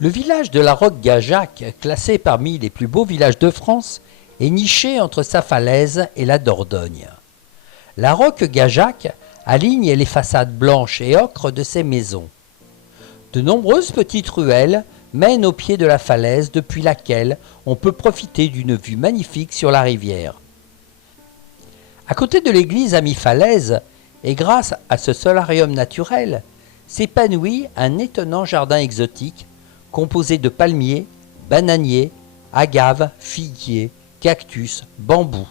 Le village de la Roque-Gajac, classé parmi les plus beaux villages de France, est niché entre sa falaise et la Dordogne. La Roque-Gajac aligne les façades blanches et ocre de ses maisons. De nombreuses petites ruelles mènent au pied de la falaise depuis laquelle on peut profiter d'une vue magnifique sur la rivière. À côté de l'église à mi-falaise, et grâce à ce solarium naturel, s'épanouit un étonnant jardin exotique composé de palmiers, bananiers, agaves, figuiers, cactus, bambous.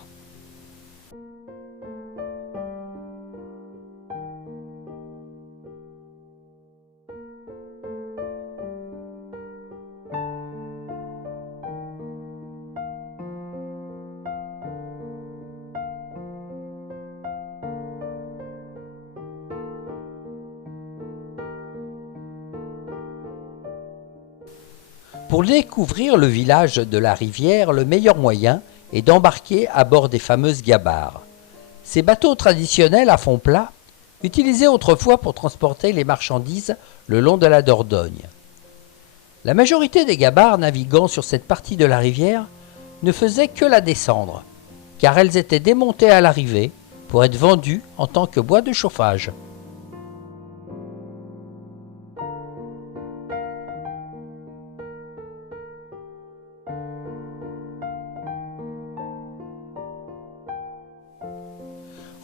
Pour découvrir le village de la rivière, le meilleur moyen est d'embarquer à bord des fameuses gabarres. Ces bateaux traditionnels à fond plat, utilisés autrefois pour transporter les marchandises le long de la Dordogne. La majorité des gabarres naviguant sur cette partie de la rivière ne faisaient que la descendre, car elles étaient démontées à l'arrivée pour être vendues en tant que bois de chauffage.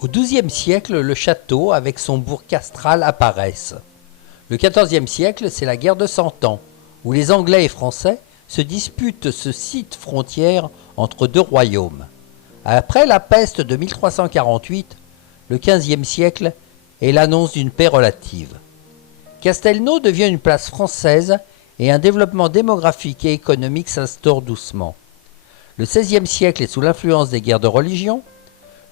Au XIIe siècle, le château avec son bourg castral apparaissent. Le XIVe siècle, c'est la guerre de Cent Ans, où les Anglais et Français se disputent ce site frontière entre deux royaumes. Après la peste de 1348, le XVe siècle est l'annonce d'une paix relative. Castelnau devient une place française et un développement démographique et économique s'instaure doucement. Le XVIe siècle est sous l'influence des guerres de religion.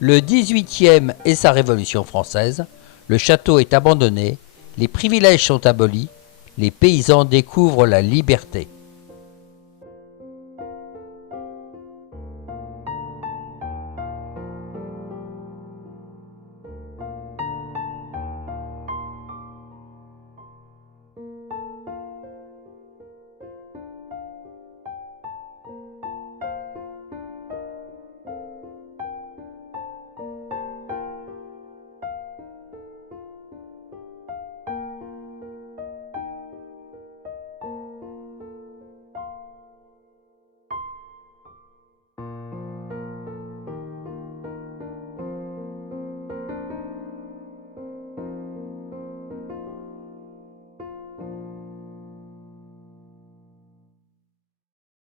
Le XVIIIe est sa Révolution française, le château est abandonné, les privilèges sont abolis, les paysans découvrent la liberté.